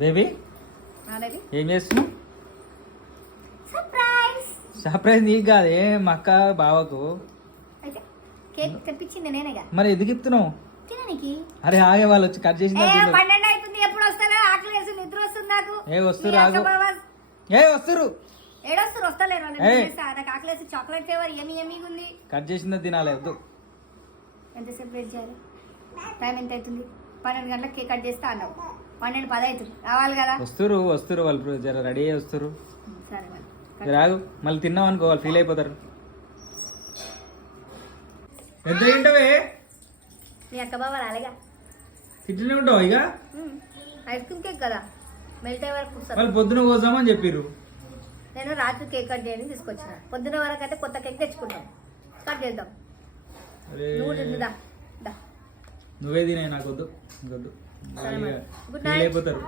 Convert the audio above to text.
Baby ఏం చేస్తున్నావు? Surprise నీకు కాదు, మా అక్క బావకు. కేక్ తెప్పించింది నేనేగా. మరి ఎందుకు ఇస్తున్నావు? తినడానికి. అరే ఆగే, వాళ్ళు వచ్చి కట్ చేసి 12 అవుతుంది. ఎప్పుడు వస్తారా? ఆకలి వేసి నిద్ర వస్తుంది నాకు. వస్తురు ఆగు. వస్తురు ఏడొస్తారు, వస్తలేరు. నాకు ఆకలి వేసి చాక్లెట్ ఫ్లేవర్ ఎమ్మిగా ఉంది. కట్ చేసిందో తినాలి. వద్దు. ఎంతసేపు వెయిట్ చేయాలి? టైం ఎంత అవుతుంది? 12 గంటలకు కేక్ కట్ చేస్తే అన్నావు. 12:10 అవుతుంది. రావాలి కదా. వస్తురు వాళ్ళు జర రెడీ అయ్యి వస్తురు. సరే మరి రాగు, మళ్ళీ తిన్నాం అనుకో వాళ్ళు ఫీల్ అయిపోతారు. ఎంత తింటావే? మీ అక్క బావ రాలేగా. ఇట్లనే ఉంటావు ఇక. ఐస్ క్రీమ్ కేక్ కదా, మెల్ట్ అయ్యే వరకు వాళ్ళు పొద్దున కోసామని చెప్పిర్రు. నేను రాత్రి కేక్ కట్ చేయడానికి తీసుకొచ్చిన. పొద్దున వరకు అయితే కొత్త కేక్ తెచ్చుకుంటాం, కట్ చేద్దాం. నువ్వే తినే, నాకు వద్దు. Good night. అయిపోతారు.